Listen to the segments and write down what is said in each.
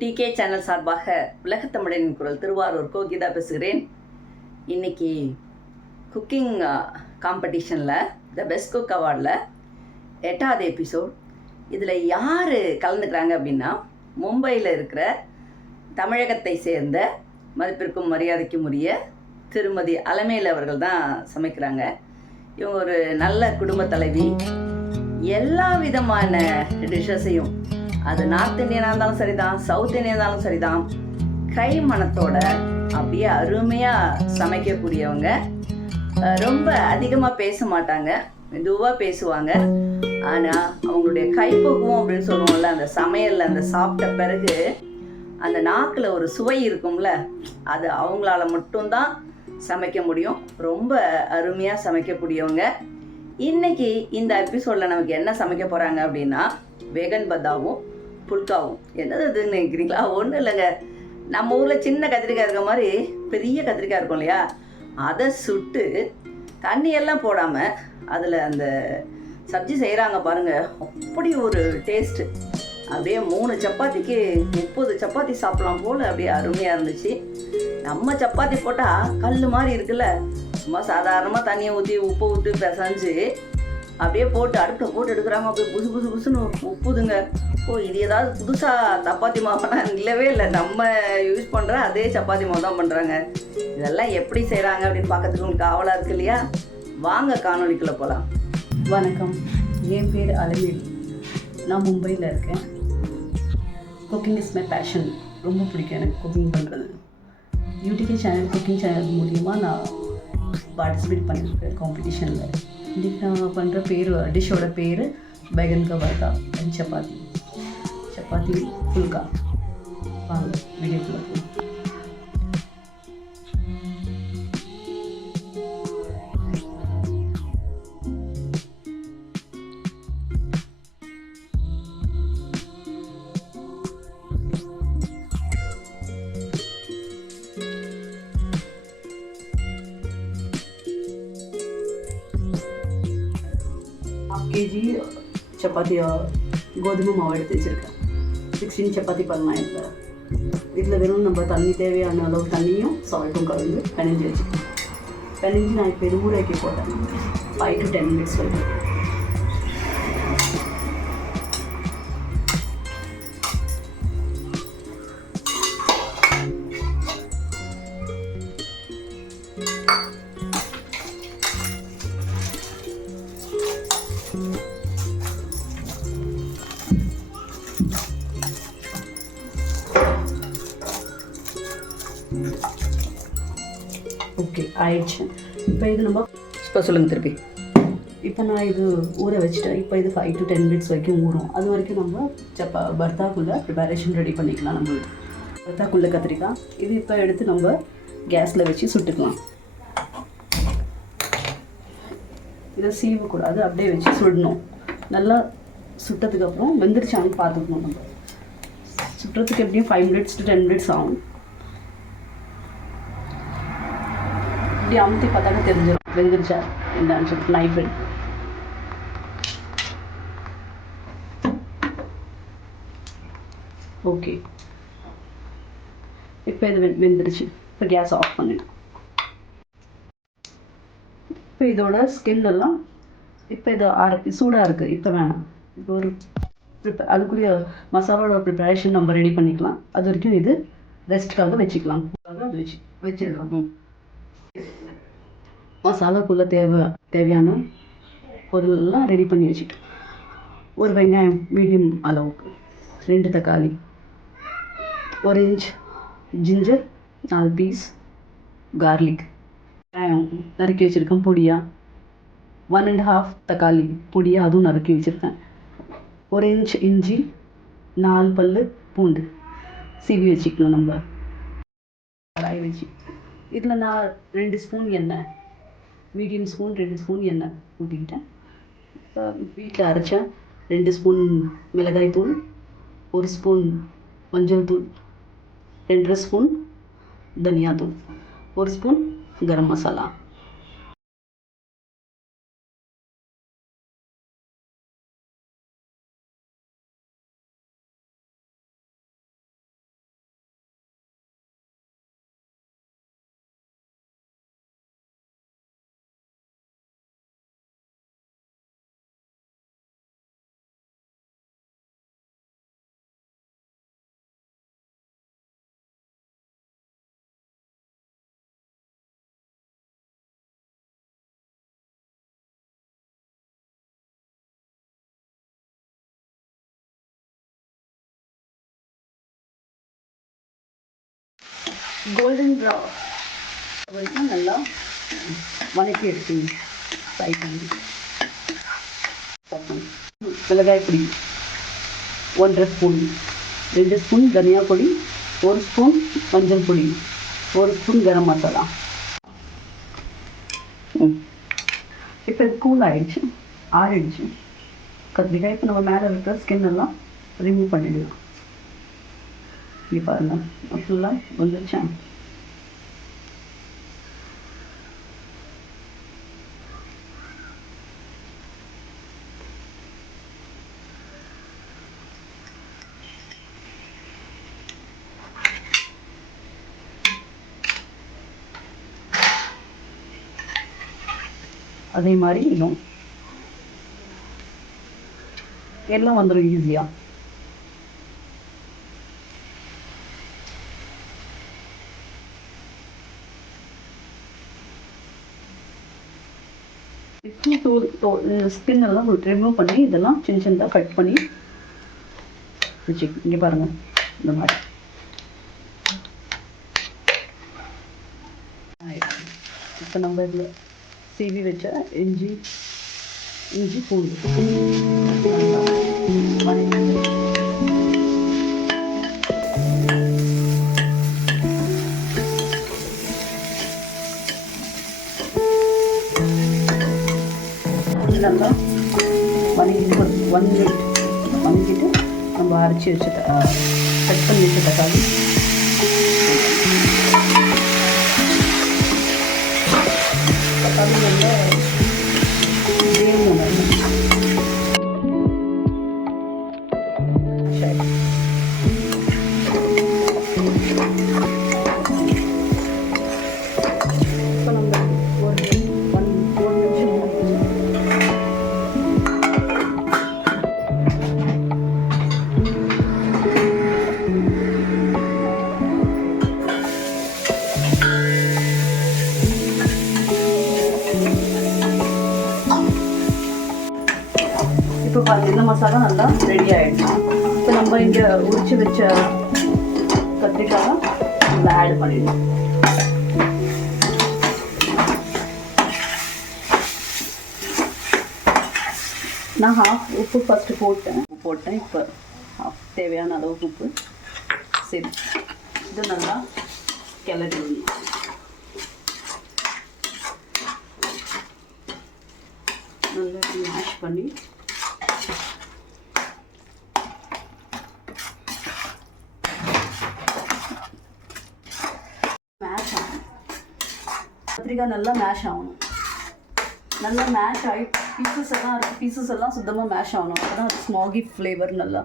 Decay channel சார்பாக உலகத்தமிழனின் குரல் திருவாரூர் கோகிதா பேசுகிறேன். இன்றைக்கி குக்கிங் காம்படிஷனில் த பெஸ்ட் குக் அவார்டில் 8வது எபிசோட். இதில் யார் கலந்துக்கிறாங்க அப்படின்னா, மும்பையில் இருக்கிற தமிழகத்தை சேர்ந்த மதிப்பிற்கும் மரியாதைக்கும் உரிய திருமதி அலமேல் அவர்கள் தான் சமைக்கிறாங்க. இவங்க ஒரு நல்ல குடும்ப தலைவி. எல்லா விதமான டிஷ்ஷஸையும், அது நார்த் இந்தியனாக இருந்தாலும் சரிதான், சவுத் இந்தியனாக இருந்தாலும் சரிதான், கை மணத்தோட அப்படியே அருமையாக சமைக்கக்கூடியவங்க. ரொம்ப அதிகமாக பேச மாட்டாங்க, மெதுவாக பேசுவாங்க. ஆனால் அவங்களுடைய கைப்பக்குவம் அப்படின்னு சொல்லுவோம்ல, அந்த சமையலில் அந்த சாப்பிட்ட பிறகு அந்த நாக்கில் ஒரு சுவை இருக்கும்ல, அது அவங்களால மட்டும்தான் சமைக்க முடியும். ரொம்ப அருமையாக சமைக்கக்கூடியவங்க. இன்னைக்கு இந்த எபிசோடில் நமக்கு என்ன சமைக்க போகிறாங்க அப்படின்னா, வேகன் பத்தாவும் புல்காவும். என்னது இதுன்னு நினைக்கிறீங்களா? ஒன்றும் இல்லைங்க, நம்ம ஊரில் சின்ன கத்திரிக்காய் இருக்க மாதிரி பெரிய கத்திரிக்காய் இருக்கும் இல்லையா, அதை சுட்டு தண்ணியெல்லாம் போடாமல் அதில் அந்த சப்ஜி செய்கிறாங்க பாருங்கள். அப்படி ஒரு டேஸ்ட்டு. அப்படியே 3 சப்பாத்திக்கு 30 சப்பாத்தி சாப்பிட்லாம் போல் அப்படியே அருமையாக இருந்துச்சு. நம்ம சப்பாத்தி போட்டால் கல் மாதிரி இருக்குல்ல, சும்மா சாதாரணமாக தண்ணியை ஊற்றி உப்பு விட்டு பிசைஞ்சு அப்படியே போட்டு அடுப்பில் போட்டு எடுக்கிறாங்க. அப்படியே புசு புசு புசுன்னு உப்புதுங்க. ஓ, இது ஏதாவது புதுசாக சப்பாத்தி மாவுனா இல்லவே இல்லை, நம்ம யூஸ் பண்ணுற அதே சப்பாத்தி மாவு தான் பண்ணுறாங்க. இதெல்லாம் எப்படி செய்கிறாங்க அப்படின்னு பார்க்கறதுக்கு உங்களுக்கு ஆவலாக இருக்கு இல்லையா? வாங்க காணொலிக்குள்ளே போகலாம். வணக்கம், என் பேர் அலமேல். நான் மும்பையில் இருக்கேன். Cooking is my passion. ரொம்ப பிடிக்கும் எனக்கு குக்கிங் பண்ணுறது. யூடிகே சேனல் குக்கிங் சேனல் மூலியமாக நான் பார்ட்டிசிபேட் பண்ணியிருக்கேன் காம்படிஷனில். இன்றைக்கி நான் பண்ணுற டிஷ்ஷோட பேர் பேகன் கா பர்தா அண்ட் சப்பாத்தி ஃபுல்கா. வாங்க வீடியோக்குள்ள போகலாம். கேஜி சப்பாத்தி கோதுமை மாவு எடுத்து வச்சுருக்கேன். 16 சப்பாத்தி பண்ணலாம். இதில் வெறும் நம்ம தண்ணி, தேவையான அளவு தண்ணியும் சால்ட்டும் கலந்து பிணைஞ்சி வச்சுக்கேன். பிணைஞ்சி நான் இப்போ இது ஊற வைக்க போட்டேன் 5 to 10 minutes வரைக்கும். ஓகே, ஆயிடுச்சு. இப்போ இது நம்ம சொல்லுங்கள் திருப்பி. இப்போ நான் இது ஊற வச்சுட்டேன். இப்போ இது 5 to 10 minutes வரைக்கும் ஊறும். அது வரைக்கும் நம்ம பர்தாக்குள்ளே ப்ரிப்பரேஷன் ரெடி பண்ணிக்கலாம். நம்ம பர்தாக்குள்ளே கத்திரிக்காய் இது இப்போ எடுத்து நம்ம கேஸில் வச்சு சுட்டுக்கலாம். இதை சீவக்கூடாது, அப்படியே வச்சு சுடணும். நல்லா சுட்டதுக்கப்புறம் வெந்துருச்சான்னு பார்த்துக்கணும். நம்ம சுட்டுறதுக்கு எப்படியும் 5 minutes to 10 minutes ஆகும். இப்படி அமுத்தி பார்த்தாங்க தெரிஞ்சிடும் வெந்துருச்சா என்னன்னு சொல்லிட்டு. நைஃப் ஓகே, இப்போ இது வெந்துருச்சு. இப்போ கேஸ் ஆஃப் பண்ணிடும். இப்போ இதோட ஸ்கின் எல்லாம் இப்போ இது சூடாக இருக்குது. இப்போ வேணாம். இப்போ ஒரு அதுக்குரிய மசாலாவோட ப்ரிப்பரேஷன் நம்ம ரெடி பண்ணிக்கலாம். அது வரைக்கும் இது ரெஸ்ட்டுக்காக வச்சுக்கலாம். அது வச்சிடலாம். மசாலாக்குள்ளே தேவையான பொருளெல்லாம் ரெடி பண்ணி வச்சுட்டு, ஒரு வெங்காயம் மீடியம் அளவுக்கு, 2 தக்காளி, 1 inch ஜிஞ்சர், 4 பீஸ் கார்லிக், வெங்காயம் நறுக்கி வச்சுருக்கேன் பொடியாக, 1 1/2 தக்காளி பொடியாக அதுவும் நறுக்கி வச்சுருக்கேன், 1 inch இஞ்சி, 4 பல் பூண்டு சீவி வச்சுக்கணும். நம்ம கடாய் வச்சு இதில் நான் 2 ஸ்பூன் எண்ணெய், மீடியம் ஸ்பூன் 2 ஸ்பூன் எண்ணெய் ஊற்றிக்கிட்டேன். வீட்டில் அரைச்ச 2 ஸ்பூன் மிளகாய் தூள், 1 ஸ்பூன் மஞ்சள் தூள், 2 ஸ்பூன் தனியாத்தூள், 1 spoon garam masala, golden brown வரைக்கும் நல்லா வதக்கி எடுத்து ஃப்ரை பண்ணி மிளகாய் பொடி 1.5 ஸ்பூன், 2 ஸ்பூன் தனியா பொடி, 1 ஸ்பூன் மஞ்சள் பொடி, 1 ஸ்பூன் கரம் மசாலா. இப்போ இது கூல் ஆகிடுச்சு, ஆறிடுச்சு. கத்திரிக்காய் இப்போ நம்ம மேலே இருக்கிற ஸ்கின் எல்லாம் ரிமூவ் பண்ணிடலாம். இங்கே பாருங்கள் ஃபுல்லாக வந்துருச்சேன். அதே மாதிரி இன்னும் எல்லாம் வந்துடும் ஈஸியாக. ஸ்கின் எல்லாம் ரிமூவ் பண்ணி இதெல்லாம் சின்ன சின்னதாக கட் பண்ணி வச்சு இங்கே பாருங்கள் இந்த மாதிரி. இப்போ நம்ம இதில் சீவி வச்ச இஞ்சி பூண்டு நல்லா வதங்கிட்டு 1 மினிட் வதங்கிட்டு நம்ம அரைச்சி வச்ச கட் பண்ணி வச்ச தக்காளி நல்லா வேகணும். சரி இப்போ நம்ம ஒரு 4 நிமிஷம் இப்போ பாருங்கள் இந்த மசாலா நல்லா ரெடி ஆகிடுச்சு. இப்போ நம்ம இங்கே உரிச்சு வச்ச கத்திரிக்காய் இதில் ஆட் பண்ணிடலாம். நான் உப்பு ஃபஸ்ட்டு போட்டேன். இப்போ தேவையான அளவுக்கு உப்பு சரி இது நல்லா கிளறி நல்லா மேஷ் பண்ணி கத்திரிக்காய் நல்லா மேஷ் ஆகணும். நல்லா மேஷ் ஆகி பீசஸ் எல்லாம் சுத்தமாக மேஷ் ஆகணும். அப்போதான் அது ஸ்மாகி ஃப்ளேவர் நல்லா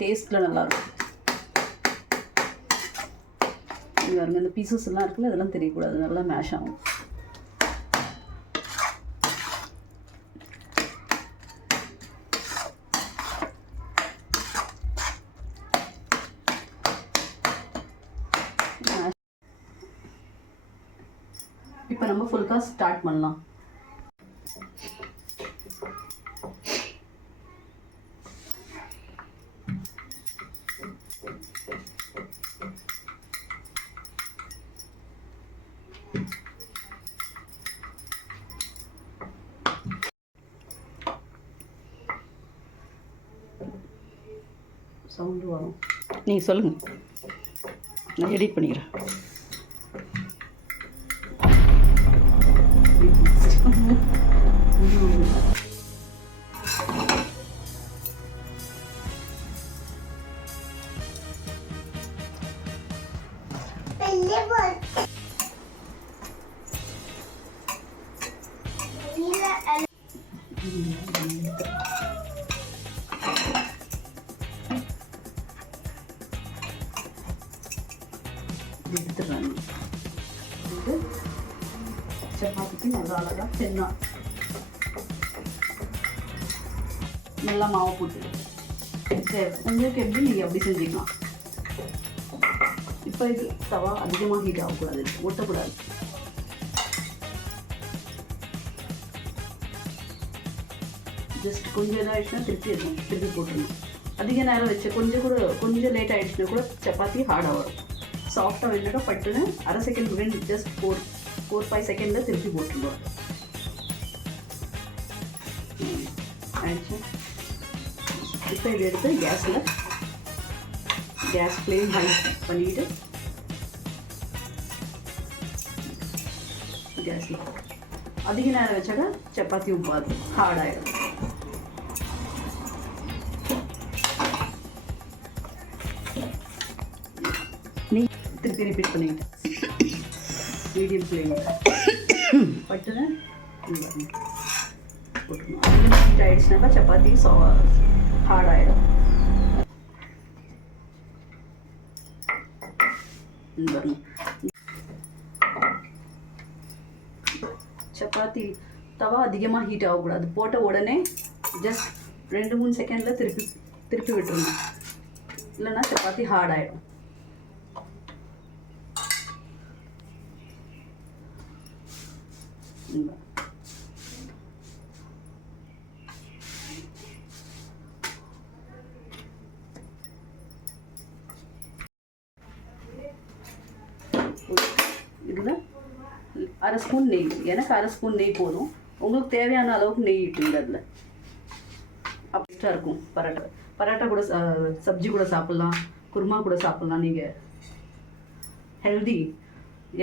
டேஸ்ட்டில் நல்லாயிருக்கும். பாருங்க இந்த பீசஸ் எல்லாம் இருக்குல்ல அதெல்லாம் தெரியக்கூடாது, நல்லா மேஷ் ஆகும். இப்போ நம்ம ஃபுல்கா ஸ்டார்ட் பண்ணலாம். சவுண்டு வரும், நீங்கள் சொல்லுங்கள், நான் எடிட் பண்ணிக்கிறேன். எடுத்துடுறாங்க. இது சப்பாத்திக்கு நல்லா அழகாக தென்னா நல்லா மாவு போட்டு உங்களுக்கு எப்படி நீங்கள் எப்படி செஞ்சுக்கலாம். இப்போ இது தவா அதிகமாக ஹீட் ஆகக்கூடாது, ஒட்டக்கூடாது. ஜஸ்ட் கொஞ்சம் இதாகிடுச்சுன்னா திருப்பி போட்டுடணும். அதிக நேரம் வச்சு கொஞ்சம் லேட் ஆகிடுச்சுன்னா கூட சப்பாத்தி ஹார்டாக வரும். சாஃப்டாக வேணுனாக்கா பட்டுன்னு அரை செகண்ட் ரெண்டு ஜஸ்ட் 4-5 செகண்டில் திருப்பி போட்டுருவோம். ஆயிடுச்சு. இப்போ இதை எடுத்து கேஸ் ஃப்ளேம் ஹை பண்ணிவிட்டு கேஸில் அதிக நேரம் வச்சாக்கா சப்பாத்தி உப்பாது, ஹார்டாகிடும். நீ திருப்பி ரிப்பீட் பண்ணிக்கிட்டேன். மீடியம் ஃப்ளேமில் பட்டுன்னு போட்டுக்கணும். அதிகமாக ஹீட் ஆகிடுச்சுனாக்கா சப்பாத்தி ஹார்டாகிடும். சப்பாத்தி தவா அதிகமாக ஹீட் ஆகக்கூடாது. போட்ட உடனே ஜஸ்ட் 2-3 செகண்டில் திருப்பி விட்டுருணும். இல்லைன்னா சப்பாத்தி ஹார்ட் ஆகிடும். இதில் அரை ஸ்பூன் நெய், எனக்கு அரை ஸ்பூன் நெய் போதும். உங்களுக்கு தேவையான அளவுக்கு நெய் இட்டுங்க. அதில் அப்படியா இருக்கும். பரோட்டா கூட சப்ஜி கூட சாப்பிட்லாம், குருமா கூட சாப்பிட்லாம். நீங்கள் ஹெல்தி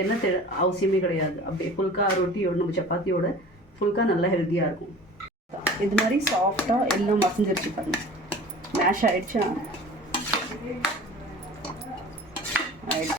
என்ன அவசியமே கிடையாது. அப்படியே ஃபுல்கா ரொட்டியோட நம்ம சப்பாத்தியோட ஃபுல்கா நல்லா ஹெல்த்தியாக இருக்கும். இது மாதிரி சாஃப்டாக எல்லாம் மசிஞ்சிருச்சு பாருங்க. மேஷ் ஆகிடுச்சா? ஆயிடுச்சு.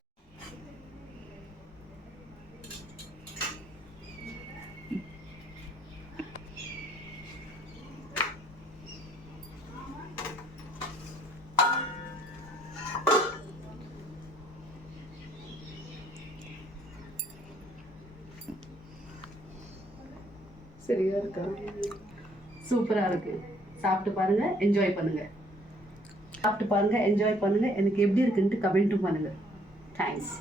சரியா இருக்கா? சூப்பராக இருக்கு. சாப்பிட்டு பாருங்க, என்ஜாய் பண்ணுங்க. எனக்கு எப்படி இருக்குன்ட்டு கமெண்ட்டும் பண்ணுங்க. தேங்க்ஸ்.